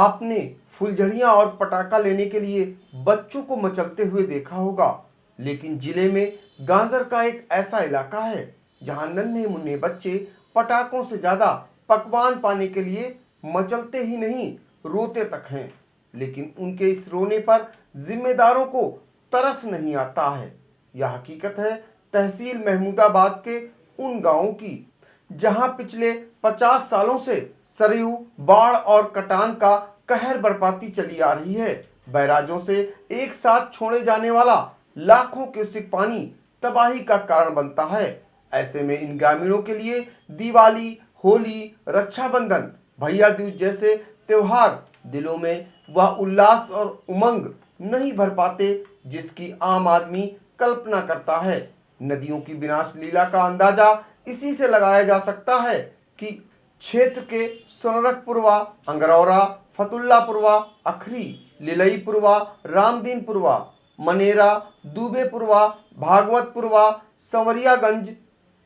आपने फुलझड़ियां और पटाखा लेने के लिए बच्चों को मचलते हुए देखा होगा, लेकिन जिले में गांजर का एक ऐसा इलाका है जहां नन्हे मुन्ने बच्चे पटाखों से ज्यादा पकवान पाने के लिए मचलते ही नहीं, रोते तक हैं। लेकिन उनके इस रोने पर जिम्मेदारों को तरस नहीं आता है। यह हकीकत है तहसील महमूदाबाद के उन गांवों की जहां पिछले 50 सालों से सरयू, बाढ़ और कटान का कहर बरपाती चली आ रही है। बैराजों से एक साथ छोड़े जाने वाला लाखों क्यूसेक पानी तबाही का कारण बनता है। ऐसे में इन ग्रामीणों के लिए दिवाली, होली, रक्षाबंधन, भैया दूज जैसे त्योहार दिलों में वह उल्लास और उमंग नहीं भर पाते जिसकी आम आदमी कल्पना करता है। नदियों की विनाश लीला का अंदाजा इसी से लगाया जा सकता है कि क्षेत्र के सोनरखपुरवा, अंगरौरा, फतुल्लापुरवा, अखरी, लिलईपुरवा, रामदीनपुरवा, मनेरा, दुबेपुरवा, भागवतपुरवा, संवरियागंज,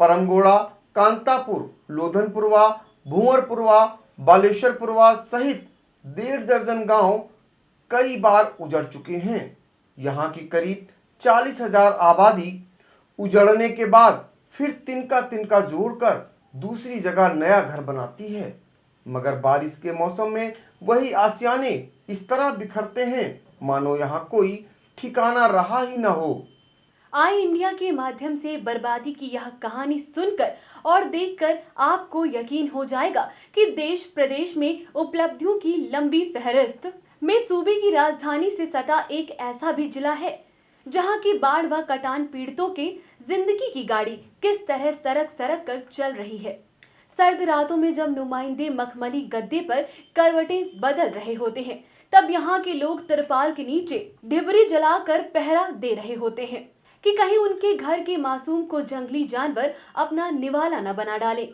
परमगोड़ा, कांतापुर, लोधनपुरवा, भुंवरपुरवा, बालेश्वरपुरवा सहित 1.5 दर्जन गांव कई बार उजड़ चुके हैं। यहाँ की करीब 40,000 आबादी उजड़ने के बाद फिर तिनका तिनका जोड़कर दूसरी जगह नया घर बनाती है, मगर बारिश के मौसम में वही आशियाने इस तरह बिखरते हैं मानो यहाँ कोई ठिकाना रहा ही न हो। आई इंडिया के माध्यम से बर्बादी की यह कहानी सुनकर और देखकर आपको यकीन हो जाएगा कि देश प्रदेश में उपलब्धियों की लंबी फहरिस्त में सूबे की राजधानी से सटा एक ऐसा भी जिला है जहां की बाढ़ व कटान पीड़ितों के जिंदगी की गाड़ी किस तरह सरक सरक कर चल रही है। सर्द रातों में जब नुमाइंदे मखमली गद्दे पर करवटें बदल रहे होते हैं, तब यहाँ के लोग तिरपाल के नीचे ढिबरी जलाकर पहरा दे रहे होते हैं कि कहीं उनके घर के मासूम को जंगली जानवर अपना निवाला न बना डाले।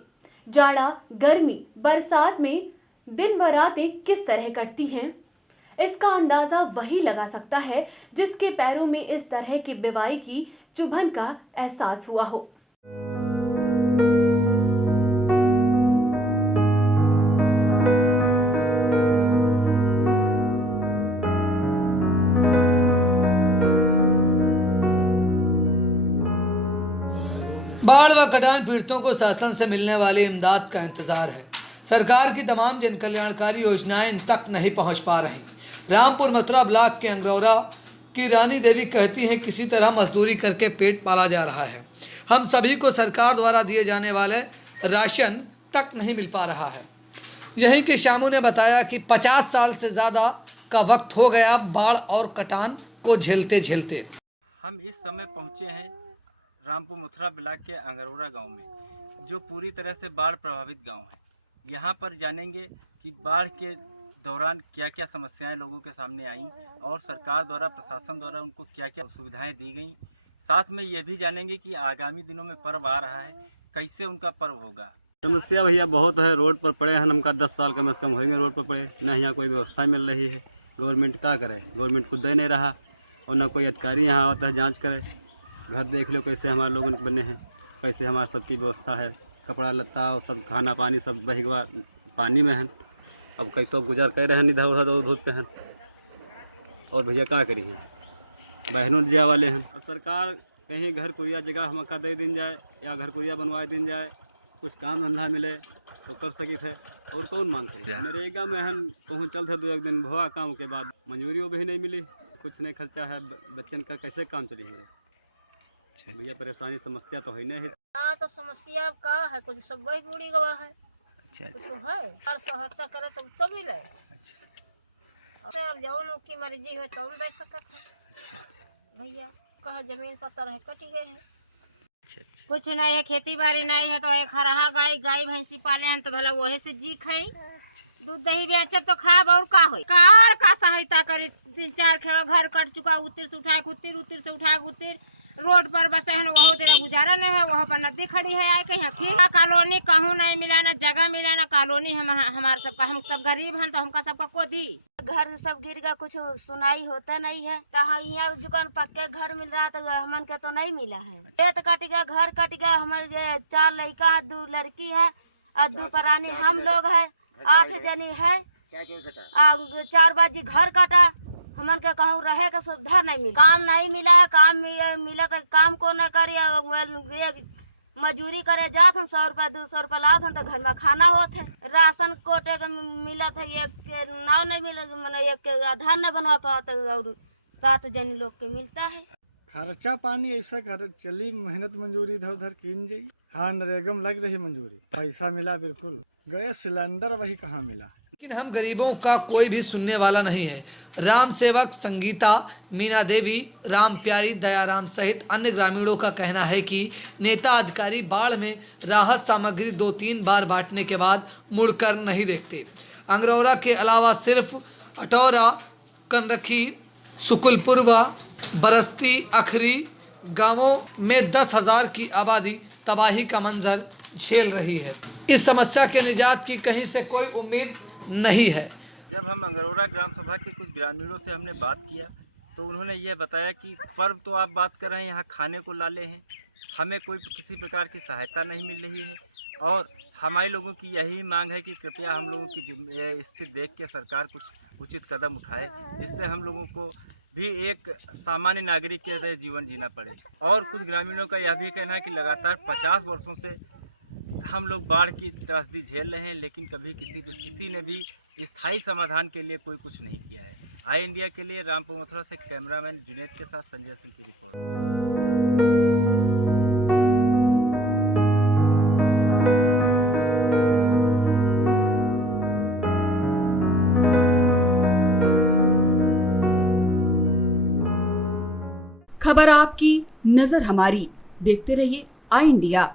जाड़ा, गर्मी, बरसात में दिन व रातें किस तरह कटती हैं, इसका अंदाजा वही लगा सकता है जिसके पैरों में इस तरह की बीमारी की चुभन का एहसास हुआ हो। बाढ़ व कटान पीड़ितों को शासन से मिलने वाली इमदाद का इंतजार है। सरकार की तमाम जन कल्याणकारी योजनाएं इन तक नहीं पहुंच पा रही। रामपुर मथुरा ब्लॉक के अंगरौरा की रानी देवी कहती हैं किसी तरह मजदूरी करके पेट पाला जा रहा है। हम सभी को सरकार द्वारा दिए जाने वाले राशन तक नहीं मिल पा रहा है। यहीं के शामू ने बताया कि 50 साल से ज़्यादा का वक्त हो गया बाढ़ और कटान को झेलते झेलते। हम इस समय पहुँचे हैं रामपुर मथुरा ब्लॉक के अंगरौरा गांव में, जो पूरी तरह से बाढ़ प्रभावित गांव है। यहां पर जानेंगे कि बाढ़ के दौरान क्या क्या समस्याएं लोगों के सामने आईं और सरकार द्वारा, प्रशासन द्वारा उनको क्या क्या सुविधाएं दी गईं। साथ में ये भी जानेंगे कि आगामी दिनों में पर्व आ रहा है, कैसे उनका पर्व होगा। समस्या भैया बहुत है। रोड पर पड़े हैं, हमका 10 साल कम से कम होंगे रोड पर पड़े, ना यहाँ कोई व्यवस्था मिल रही है। गवर्नमेंट क्या करे, गवर्नमेंट खुद दे नहीं रहा और ना कोई अधिकारी यहाँ आता है जाँच करे। घर देख लो कैसे हमारे लोगों के बने हैं, कैसे हमारे सबकी व्यवस्था है, कपड़ा लत्ता और सब खाना पानी सब बही पानी में है। अब कैसे गुजार कर रहे हैं, इधर उधर धूप पे हैं। और भैया क्या करी हैं, बहनों दिया वाले हैं। अब सरकार कहीं घर कुरिया जगह हमका दे दिन जाए या घर कुरिया बनवा दिन जाए, कुछ काम धंधा मिले तो कर सकी थे। और कौन मांगते हैं। नरेगा में हम पहुँचल थे 2 दिन भुआ काम के बाद, मंजूरी भी नहीं मिली, कुछ नहीं खर्चा है बच्चन का, कैसे काम चली हमारे। भैया परेशानी समस्या तो है नहीं है। हाँ तो समस्या का है, कुछ सब वही बूढ़ी गवा है। अच्छा तो है हर सहायता करे तो मिले। अच्छा अब जवन की मर्जी है तो हम दे सकते हैं। भैया कहाँ जमीन पत्थर है कट गए हैं। कुछ नहीं है, खेती बाड़ी नहीं है तो एक हरहा गाय भैंसी पाले हैं तो भला वही से जी खाई, दूध दही बेचब तो खाब और का हो। कार का सहायता करे, 3-4 खेड़ो घर कट चुका, उतिर से उठाए उतिर से उठाए उतिर रोड पर बसे हैं, वहाँ तेरा गुजारा नहीं है। वहाँ पर नदी खड़ी है, आए कहीं फिर कॉलोनी कहूँ नहीं मिला, ना जगह मिला, ना कॉलोनी है हमारे सबका। हम सब गरीब हैं तो हमका सबका को दी। घर सब गिर गया, कुछ सुनाई होता नहीं है। यहाँ दुकान पक्के घर मिल रहा तो हमन के तो नहीं मिला है। खेत कट गया, घर कट गया, हमारे 4 लड़का है, 2 लड़की है और 2 प्राणी हम लोग है, 8 जनी है। 4 बाजी घर कटा, हमन के कहूँ रहे के सुविधा नहीं मिला, काम नहीं मिला है, काम मिला तो काम को नहीं करिए, मजूरी करे जात हम 100 रुपया 200 रुपया लात हम तो घर में खाना होत है, राशन कोटे के मिला था, एक के नाव नहीं मिले, मैंने एक के आधार न बनवा पाता और 7 जन लोग के मिलता है। खर्चा पानी ऐसे कर चली, मेहनत मंजूरी इधर उधर कीन जाई। हाँ, नरेगा में लग रही मंजूरी, पैसा मिला बिल्कुल, गैस सिलेंडर वही कहाँ मिला। लेकिन हम गरीबों का कोई भी सुनने वाला नहीं है। राम सेवक संगीता, मीना देवी, राम प्यारी, दयाराम सहित अन्य ग्रामीणों का कहना है कि नेता अधिकारी बाढ़ में राहत सामग्री 2-3 बार बांटने के बाद मुड़कर नहीं देखते। अंगरौरा के अलावा सिर्फ अटौरा, कनरखी, सुकुलपुरवा, बरस्ती, अखरी गांवों में 10,000 की आबादी तबाही का मंजर झेल रही है। इस समस्या के निजात की कहीं से कोई उम्मीद नहीं है। जब हम अंगरौरा ग्राम सभा के कुछ ग्रामीणों से हमने बात किया तो उन्होंने यह बताया कि पर्व तो आप बात कर रहे हैं, यहाँ खाने को लाले हैं, हमें कोई किसी प्रकार की सहायता नहीं मिल रही है और हमारे लोगों की यही मांग है कि कृपया हम लोगों की स्थिति देख के सरकार कुछ उचित कदम उठाए, जिससे हम लोगों को भी एक सामान्य नागरिक के तरह जीवन जीना पड़े। और कुछ ग्रामीणों का यह भी कहना है कि लगातार 50 वर्षों से हम लोग बाढ़ की त्रासदी झेल रहे हैं, लेकिन कभी किसी ने भी स्थायी समाधान के लिए कोई कुछ नहीं किया है। आई इंडिया के लिए रामपुर मथुरा से कैमरामैन जुनेद के साथ संजय सिंह की रिपोर्ट। खबर आपकी, नजर हमारी। देखते रहिए आई इंडिया।